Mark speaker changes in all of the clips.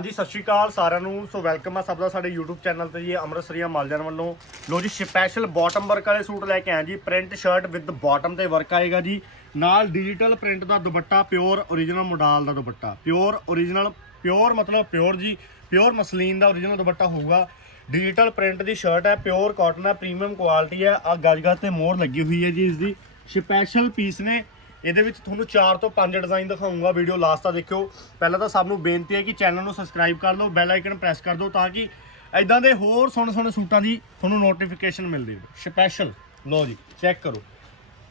Speaker 1: ਹਾਂਜੀ, ਸਤਿ ਸ਼੍ਰੀ ਅਕਾਲ ਸਾਰਿਆਂ ਨੂੰ। ਸੋ ਵੈਲਕਮ ਆ ਸਭ ਦਾ ਸਾਡੇ YouTube ਚੈਨਲ ਤੇ ਜੀ, ਅੰਮ੍ਰਿਤਸਰੀਆ ਮਾਲਜਨ ਵੱਲੋਂ। ਲੋ ਜੀ ਸਪੈਸ਼ਲ ਬਾਟਮ ਵਰਕ ਵਾਲੇ ਸੂਟ ਲੈ ਕੇ ਆਏ ਜੀ। ਪ੍ਰਿੰਟ ਸ਼ਰਟ ਵਿਦ ਬਾਟਮ ਤੇ ਵਰਕ ਆਏਗਾ ਜੀ। ਨਾਲ ਡਿਜੀਟਲ ਪ੍ਰਿੰਟ ਦਾ ਦੁਪੱਟਾ ਪਿਓਰ origignal ਮੋਡਲ ਦਾ ਦੁਪੱਟਾ। ਪਿਓਰ origignal ਪਿਓਰ ਮਤਲਬ ਪਿਓਰ ਜੀ ਪਿਓਰ ਮਸਲੀਨ ਦਾ origignal ਦੁਪੱਟਾ ਹੋਊਗਾ। ਡਿਜੀਟਲ ਪ੍ਰਿੰਟ ਦੀ ਸ਼ਰਟ ਹੈ ਪਿਓਰ ਕਾਟਨ ਹੈ ਪ੍ਰੀਮੀਅਮ ਕੁਆਲਿਟੀ ਹੈ। ਆ ਗੱਜ ਗੱਜ ਤੇ ਮੋਹਰ ਲੱਗੀ ਹੋਈ ਹੈ ਜੀ ਇਸ ਦੀ। ਸਪੈਸ਼ਲ ਪੀਸ ਨੇ ਇਹਦੇ ਵਿੱਚ ਤੁਹਾਨੂੰ 4 ਤੋਂ 5 ਡਿਜ਼ਾਈਨ ਦਿਖਾਉਂਗਾ ਵੀਡੀਓ ਲਾਸਟ ਤੱਕ ਦੇਖਿਓ। ਪਹਿਲਾਂ ਤਾਂ ਸਭ ਨੂੰ ਬੇਨਤੀ ਹੈ ਕਿ ਚੈਨਲ ਨੂੰ ਸਬਸਕ੍ਰਾਈਬ ਕਰ ਲਓ ਬੈਲ ਆਈਕਨ ਪ੍ਰੈਸ ਕਰ ਦਿਓ ਤਾਂ ਕਿ ਐਦਾਂ ਦੇ ਹੋਰ ਸੋਹਣੇ ਸੋਹਣੇ ਸੂਟਾਂ ਦੀ ਤੁਹਾਨੂੰ ਨੋਟੀਫਿਕੇਸ਼ਨ ਮਿਲਦੀ ਰਹੇ। ਸਪੈਸ਼ਲ ਲਓ ਜੀ ਚੈੱਕ ਕਰੋ।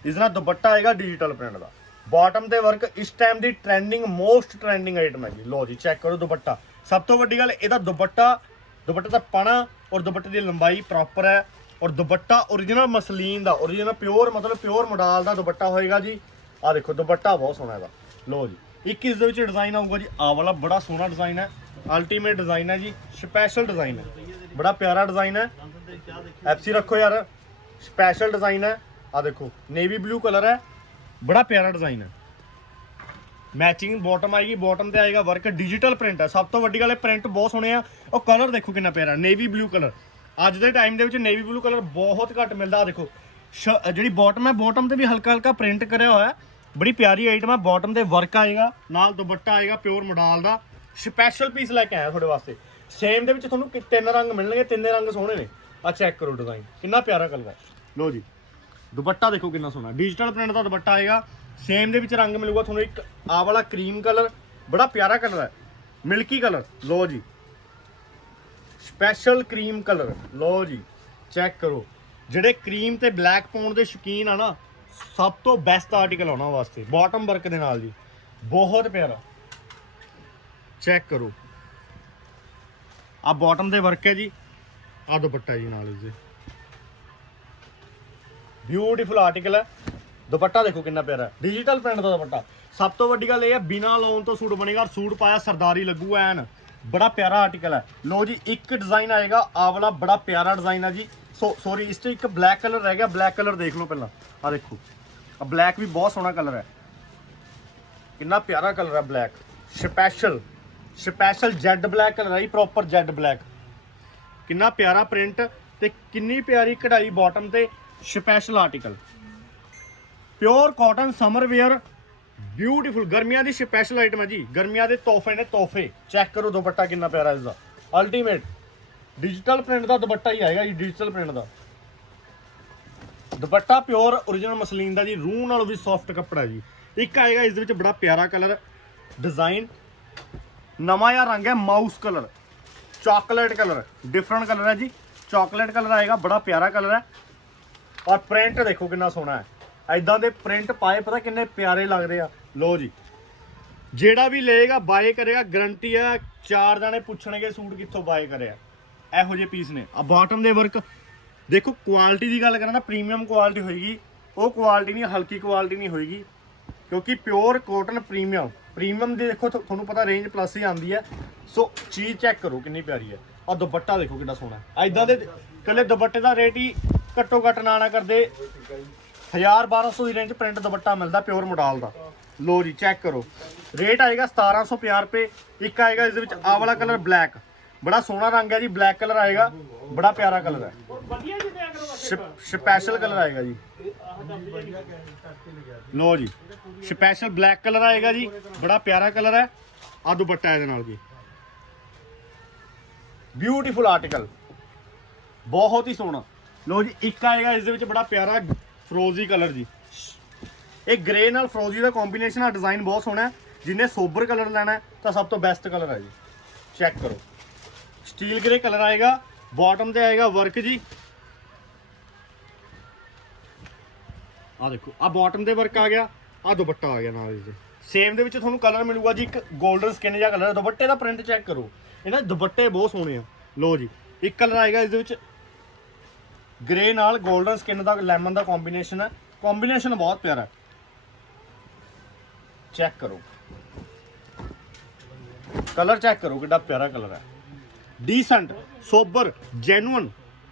Speaker 1: ਇਸ ਨਾਲ ਦੁਪੱਟਾ ਆਏਗਾ ਡਿਜੀਟਲ ਪ੍ਰਿੰਟ ਦਾ। ਬਾਟਮ ਤੇ ਵਰਕ ਇਸ ਟਾਈਮ ਦੀ ਟ੍ਰੈਂਡਿੰਗ ਮੋਸਟ ਟ੍ਰੈਂਡਿੰਗ ਆਈਟਮ ਹੈ ਜੀ। ਲਓ ਜੀ ਚੈੱਕ ਕਰੋ ਦੁਪੱਟਾ। ਸਭ ਤੋਂ ਵੱਡੀ ਗੱਲ, ਇਹਦਾ ਦੁਪੱਟਾ, ਦੁਪੱਟੇ ਦਾ ਪਾਣਾ ਔਰ ਦੁਪੱਟੇ ਦੀ ਲੰਬਾਈ ਪ੍ਰੋਪਰ ਹੈ। ਔਰ ਦੁਪੱਟਾ origignal ਮਸਲੀਨ ਦਾ origignal ਪਿਓਰ ਮਤਲਬ ਪਿਓਰ ਮੋਡਲ ਦਾ ਦੁਪੱਟਾ ਹੋਏਗਾ ਜੀ। ਆ ਦੇਖੋ, ਦੁਪੱਟਾ ਬਹੁਤ ਸੋਹਣਾ ਇਹਦਾ ਲਓ ਜੀ, ਇੱਕ ਇਸ ਦੇ ਵਿੱਚ ਡਿਜ਼ਾਈਨ ਆਊਗਾ ਜੀ। ਆ ਵਾਲਾ ਬੜਾ ਸੋਹਣਾ ਡਿਜ਼ਾਈਨ ਹੈ। ਅਲਟੀਮੇਟ ਡਿਜ਼ਾਈਨ ਹੈ ਜੀ। ਸਪੈਸ਼ਲ ਡਿਜ਼ਾਈਨ ਹੈ। ਬੜਾ ਪਿਆਰਾ ਡਿਜ਼ਾਈਨ ਹੈ। ਐਫਸੀ ਰੱਖੋ ਯਾਰ। ਸਪੈਸ਼ਲ ਡਿਜ਼ਾਈਨ ਹੈ। ਆ ਦੇਖੋ ਨੇਵੀ ਬਲੂ ਕਲਰ ਹੈ। ਬੜਾ ਪਿਆਰਾ ਡਿਜ਼ਾਈਨ ਹੈ। ਮੈਚਿੰਗ ਬਾਟਮ ਆਏਗੀ ਬਾਟਮ ਤੇ ਆਏਗਾ ਵਰਕ ਡਿਜੀਟਲ ਪ੍ਰਿੰਟ ਹੈ। ਸਭ ਤੋਂ ਵੱਡੀ ਗੱਲ ਹੈ ਪ੍ਰਿੰਟ ਬਹੁਤ ਸੋਹਣੇ ਆ। ਉਹ ਕਲਰ ਦੇਖੋ ਕਿੰਨਾ ਪਿਆਰਾ। ਨੇਵੀ ਬਲੂ ਕਲਰ ਅੱਜ ਦੇ ਟਾਈਮ ਦੇ ਵਿੱਚ ਨੇਵੀ ਬਲੂ ਕਲਰ ਬਹੁਤ ਘੱਟ ਮਿਲਦਾ। ਆਹ ਦੇਖੋ ਜਿਹੜੀ ਬਾਟਮ ਹੈ ਬਾਟਮ ਤੇ ਵੀ ਹਲਕਾ ਹਲਕਾ ਪ੍ਰਿੰਟ ਕਰਿਆ ਹੋਇਆ ਬੜੀ ਪਿਆਰੀ ਆਈਟਮ ਹੈ ਬਾਟਮ ਤੇ ਵਰਕ ਆਏਗਾ, ਨਾਲ ਦੁਪੱਟਾ ਆਏਗਾ ਪਿਓਰ ਮਡਾਲ ਦਾ। ਸਪੈਸ਼ਲ ਪੀਸ ਲੈ ਕੇ ਆਇਆ ਤੁਹਾਡੇ ਵਾਸਤੇ। ਸੇਮ ਦੇ ਵਿੱਚ ਤੁਹਾਨੂੰ ਤਿੰਨ ਰੰਗ ਮਿਲਣਗੇ, ਤਿੰਨੇ ਰੰਗ ਸੋਹਣੇ ਨੇ। ਆ ਚੈੱਕ ਕਰੋ ਡਿਜ਼ਾਈਨ ਕਿੰਨਾ ਪਿਆਰਾ ਕਲਰ ਹੈ। ਲੋ ਜੀ, ਦੁਪੱਟਾ ਦੇਖੋ ਕਿੰਨਾ ਸੋਹਣਾ ਡਿਜੀਟਲ ਪ੍ਰਿੰਟ ਦਾ ਦੁਪੱਟਾ ਆਏਗਾ। ਸੇਮ ਦੇ ਵਿੱਚ ਰੰਗ ਮਿਲੂਗਾ ਤੁਹਾਨੂੰ ਇੱਕ ਆ ਵਾਲਾ ਕਰੀਮ ਕਲਰ ਬੜਾ ਪਿਆਰਾ ਕਲਰ ਹੈ। ਮਿਲਕੀ ਕਲਰ ਲਓ ਜੀ। ਸਪੈਸ਼ਲ ਕਰੀਮ ਕਲਰ ਲਓ ਜੀ ਚੈੱਕ ਕਰੋ। ਜਿਹੜੇ ਕਰੀਮ ਤੇ ਬਲੈਕ ਪਾਉਣ ਦੇ ਸ਼ੌਕੀਨ ਆ ਨਾ, ਸਭ ਤੋਂ ਬੈਸਟ ਆਰਟੀਕਲ ਆਉਣਾ ਵਾਸਤੇ ਬਾਟਮ ਵਰਕ ਦੇ ਨਾਲ ਜੀ। ਬਹੁਤ ਪਿਆਰਾ। ਚੈੱਕ ਕਰੋ। ਆ ਬਾਟਮ ਦੇ ਵਰਕ ਹੈ ਜੀ। ਆ ਦੁਪੱਟਾ ਜੀ ਨਾਲ ਇਸ ਦੇ ਬਿਊਟੀਫੁਲ ਆਰਟੀਕਲ ਹੈ। ਦੁਪੱਟਾ ਦੇਖੋ ਕਿੰਨਾ ਪਿਆਰਾ ਡਿਜੀਟਲ ਪ੍ਰਿੰਟ ਦਾ ਦੁਪੱਟਾ। ਸਭ ਤੋਂ ਵੱਡੀ ਗੱਲ ਇਹ ਹੈ, ਬਿਨਾ ਲੋਨ ਤੋਂ ਸੂਟ ਬਣੇਗਾ ਸੂਟ ਪਾਇਆ ਸਰਦਾਰੀ ਲੱਗੂ ਐਨ। ਬੜਾ ਪਿਆਰਾ ਆਰਟੀਕਲ ਹੈ। ਲੋ ਜੀ, ਇੱਕ ਡਿਜ਼ਾਈਨ ਆਏਗਾ ਆਵਲਾ ਬੜਾ ਪਿਆਰਾ ਡਿਜ਼ਾਈਨ ਆ ਜੀ। ਸੌਰੀ ਇਸ ਤੇ ਇੱਕ ਬਲੈਕ ਕਲਰ ਰਹਿ ਗਿਆ ਬਲੈਕ ਕਲਰ ਦੇਖ ਲਓ ਪਹਿਲਾਂ। ਆ ਦੇਖੋ। ਆ ਬਲੈਕ ਵੀ ਬਹੁਤ ਸੋਹਣਾ ਕਲਰ ਹੈ। ਕਿੰਨਾ ਪਿਆਰਾ ਕਲਰ ਹੈ black special special jet black colour ਹੈ ਜੀ ਪ੍ਰੋਪਰ ਜੈਡ ਬਲੈਕ ਕਿੰਨਾ ਪਿਆਰਾ ਪ੍ਰਿੰਟ ਤੇ ਕਿੰਨੀ ਪਿਆਰੀ ਕਢਾਈ ਬਾਟਮ ਤੇ special article pure cotton summer wear beautiful ਗਰਮੀਆਂ ਦੀ ਸਪੈਸ਼ਲ ਆਈਟਮ ਹੈ ਜੀ। ਗਰਮੀਆਂ ਦੇ ਤੋਹਫੇ ਨੇ ਤੋਹਫੇ। ਚੈੱਕ ਕਰੋ ਦੁਪੱਟਾ ਕਿੰਨਾ ਪਿਆਰਾ ਇਸ ਦਾ ਅਲਟੀਮੇਟ ਡਿਜੀਟਲ ਪ੍ਰਿੰਟ ਦਾ ਦੁਪੱਟਾ ਹੀ ਆਏਗਾ ਜੀ ਡਿਜੀਟਲ ਪ੍ਰਿੰਟ ਦਾ। ਦੁਪੱਟਾ ਪਿਓਰ origignal ਮਸਲੀਨ ਦਾ ਜੀ, ਰੂਹ ਨਾਲੋਂ ਵੀ ਸੌਫਟ ਕੱਪੜਾ ਜੀ। ਇੱਕ ਆਏਗਾ ਇਸ ਦੇ ਵਿੱਚ ਬੜਾ ਪਿਆਰਾ ਕਲਰ ਡਿਜ਼ਾਈਨ ਨਵਾਂ ਜਿਹਾ ਰੰਗ ਹੈ mouse colour chocolate colour different colour ਹੈ ਜੀ। ਚਾਕਲੇਟ ਕਲਰ ਆਏਗਾ, ਬੜਾ ਪਿਆਰਾ ਕਲਰ ਹੈ। ਔਰ ਪ੍ਰਿੰਟ ਦੇਖੋ ਕਿੰਨਾ ਸੋਹਣਾ ਹੈ। ਐਦਾਂ ਦੇ ਪ੍ਰਿੰਟ ਪਾਏ, ਪਤਾ ਕਿੰਨੇ ਪਿਆਰੇ ਲੱਗਦੇ ਆ। ਲੋ ਜੀ। ਜਿਹੜਾ ਵੀ ਲਏਗਾ ਬਾਏ ਕਰੇਗਾ ਗਰੰਟੀ ਆ ਚਾਰ ਜਣੇ ਪੁੱਛਣਗੇ ਸੂਟ ਕਿੱਥੋਂ ਬਾਏ ਕਰਿਆ। ਇਹੋ ਜਿਹੇ ਪੀਸ ਨੇ। ਆ ਬਾਟਮ ਦੇ ਵਰਕ ਦੇਖੋ ਕੁਆਲਿਟੀ ਦੀ ਗੱਲ ਕਰਾਂ ਤਾਂ ਪ੍ਰੀਮੀਅਮ ਕੁਆਲਿਟੀ ਹੋਏਗੀ। ਉਹ ਕੁਆਲਿਟੀ ਨਹੀਂ, ਹਲਕੀ ਕੁਆਲਿਟੀ ਨਹੀਂ ਹੋਏਗੀ। ਕਿਉਂਕਿ ਪਿਓਰ ਕੋਟਨ ਪ੍ਰੀਮੀਅਮ ਪ੍ਰੀਮੀਅਮ ਦੀ ਦੇਖੋ ਤੁਹਾਨੂੰ ਪਤਾ ਰੇਂਜ ਪਲੱਸ ਹੀ ਆਉਂਦੀ ਹੈ। ਸੋ ਚੀਜ਼ ਚੈੱਕ ਕਰੋ ਕਿੰਨੀ ਪਿਆਰੀ ਹੈ। ਔਰ ਦੁਪੱਟਾ ਦੇਖੋ ਕਿੰਨਾ ਸੋਹਣਾ ਹੈ। ਐਦਾਂ ਦੇ ਕੱਲੇ ਦੁਪੱਟੇ ਦਾ ਰੇਟ ਹੀ ਘੱਟੋ ਘੱਟ ਨਾ ਨਾ ਕਰਦੇ। 1000 1200 ਦੀ ਰੇਂਜ ਪ੍ਰਿੰਟ ਦੁਪੱਟਾ ਮਿਲਦਾ ਪਿਓਰ ਮੋਡਲ ਦਾ। ਲੋ ਜੀ ਚੈੱਕ ਕਰੋ। ਰੇਟ ਆਏਗਾ 1750 ਰੁਪਏ। ਇੱਕ ਆਏਗਾ ਇਸ ਦੇ ਵਿੱਚ ਆਹ ਵਾਲਾ ਕਲਰ ਬਲੈਕ ਬੜਾ ਸੋਹਣਾ ਰੰਗ ਹੈ ਜੀ ਬਲੈਕ ਕਲਰ ਆਏਗਾ, ਬੜਾ ਪਿਆਰਾ ਕਲਰ ਹੈ। ਸਪੈਸ਼ਲ ਕਲਰ ਆਏਗਾ ਜੀ। ਲੋ ਜੀ ਸਪੈਸ਼ਲ ਬਲੈਕ ਕਲਰ ਆਏਗਾ ਜੀ, ਬੜਾ ਪਿਆਰਾ ਕਲਰ ਹੈ ਆ ਦੁਪੱਟਾ ਇਹਦੇ ਨਾਲ ਜੀ। ਬਿਊਟੀਫੁਲ ਆਰਟੀਕਲ ਬਹੁਤ ਹੀ ਸੋਹਣਾ। ਲੋ ਜੀ, ਇੱਕ ਆਏਗਾ, ਇਸ ਦੇ ਵਿੱਚ ਬੜਾ ਪਿਆਰਾ ਫਰੋਜ਼ੀ ਕਲਰ ਜੀ। ਇਹ ਗ੍ਰੇ ਨਾਲ ਫਰੋਜ਼ੀ ਦਾ ਕੰਬੀਨੇਸ਼ਨ ਆ ਡਿਜ਼ਾਈਨ ਬਹੁਤ ਸੋਹਣਾ ਹੈ। ਜਿਹਨੇ ਸੋਬਰ ਕਲਰ ਲੈਣਾ ਤਾਂ ਸਭ ਤੋਂ ਬੈਸਟ ਕਲਰ ਹੈ ਜੀ। ਚੈੱਕ ਕਰੋ। ਸਟੀਲ ਗ੍ਰੇ ਕਲਰ ਆਏਗਾ ਬਾਟਮ ਤੇ ਆਏਗਾ ਵਰਕ ਜੀ। ਆ ਦੇਖੋ ਆ ਬਾਟਮ ਤੇ ਵਰਕ ਆ ਗਿਆ ਆ ਦੁਪੱਟਾ ਆ ਗਿਆ ਨਾਲ ਇਹਦੇ। ਸੇਮ ਦੇ ਵਿੱਚ ਤੁਹਾਨੂੰ ਕਲਰ ਮਿਲੂਗਾ ਜੀ, ਇੱਕ 골ਡਨ ਸਕਿਨ ਜਿਹਾ ਕਲਰ ਦੁਪੱਟੇ ਦਾ ਪ੍ਰਿੰਟ ਚੈੱਕ ਕਰੋ। ਇਹਨਾਂ ਦੁਪੱਟੇ ਬਹੁਤ ਸੋਹਣੇ ਆ। ਲੋ ਜੀ, ਇੱਕ ਕਲਰ ਆਏਗਾ ਇਸ ਦੇ ਵਿੱਚ। ਗ੍ਰੇ ਨਾਲ 골ਡਨ ਸਕਿਨ ਦਾ ਲੈਮਨ ਦਾ ਕੰਬੀਨੇਸ਼ਨ ਹੈ ਕੰਬੀਨੇਸ਼ਨ ਬਹੁਤ ਪਿਆਰਾ। ਹੈ ਚੈੱਕ ਕਰੋ। ਕਲਰ ਚੈੱਕ ਕਰੋ ਕਿੱਡਾ ਪਿਆਰਾ ਕਲਰ ਹੈ ਡੀਸੈਂਟ, ਸੋਬਰ, ਜੈਨੂਅਨ,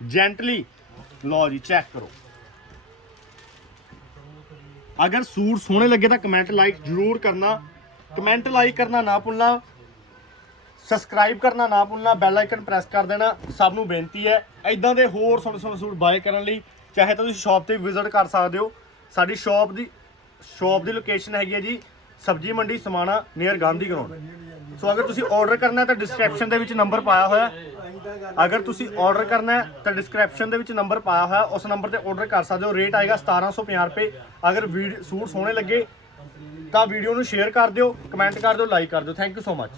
Speaker 1: ਜੈਂਟਲੀ। ਲਓ ਜੀ ਚੈੱਕ ਕਰੋ। ਅਗਰ ਸੂਟ ਸੋਹਣੇ ਲੱਗੇ ਤਾਂ ਕਮੈਂਟ ਲਾਈਕ ਜ਼ਰੂਰ ਕਰਨਾ। ਕਮੈਂਟ ਲਾਈਕ ਕਰਨਾ ਨਾ ਭੁੱਲਣਾ। ਸਬਸਕ੍ਰਾਈਬ ਕਰਨਾ ਨਾ ਭੁੱਲਣਾ। ਬੈਲ ਆਈਕਨ ਪ੍ਰੈਸ ਕਰ ਦੇਣਾ। ਸਭ ਨੂੰ ਬੇਨਤੀ ਹੈ ਐਦਾਂ ਦੇ ਹੋਰ ਸੋਹਣੇ ਸੋਹਣੇ ਸੂਟ ਬਾਏ ਕਰਨ ਲਈ ਚਾਹੇ ਤਾਂ ਤੁਸੀਂ ਸ਼ਾਪ ਤੇ ਵਿਜ਼ਿਟ ਕਰ ਸਕਦੇ ਹੋ। ਸਾਡੀ ਸ਼ਾਪ ਦੀ ਸ਼ਾਪ ਦੀ ਲੋਕੇਸ਼ਨ ਹੈਗੀ ਹੈ ਜੀ Sabzi Mandi Samana near Gandhi ground so ਅਗਰ ਤੁਸੀਂ ਆਰਡਰ ਕਰਨਾ ਹੈ ਤਾਂ ਡਿਸਕ੍ਰਿਪਸ਼ਨ ਦੇ ਵਿੱਚ ਨੰਬਰ ਪਾਇਆ ਹੋਇਆ ਹੈ। ਅਗਰ ਤੁਸੀਂ ਆਰਡਰ ਕਰਨਾ ਹੈ ਤਾਂ ਡਿਸਕ੍ਰਿਪਸ਼ਨ ਦੇ ਵਿੱਚ ਨੰਬਰ ਪਾਇਆ ਹੋਇਆ ਉਸ ਨੰਬਰ ਤੇ ਆਰਡਰ ਕਰ ਸਕਦੇ ਹੋ। ਰੇਟ ਆਏਗਾ 1750 ਰੁਪਏ। ਅਗਰ ਵੀਡ- ਸੂਟ ਸੋਹਣੇ ਲੱਗੇ ਤਾਂ ਵੀਡੀਓ ਨੂੰ ਸ਼ੇਅਰ ਕਰ ਦਿਓ ਕਮੈਂਟ ਕਰ ਦਿਓ ਲਾਈਕ ਕਰ ਦਿਓ। Thank you so much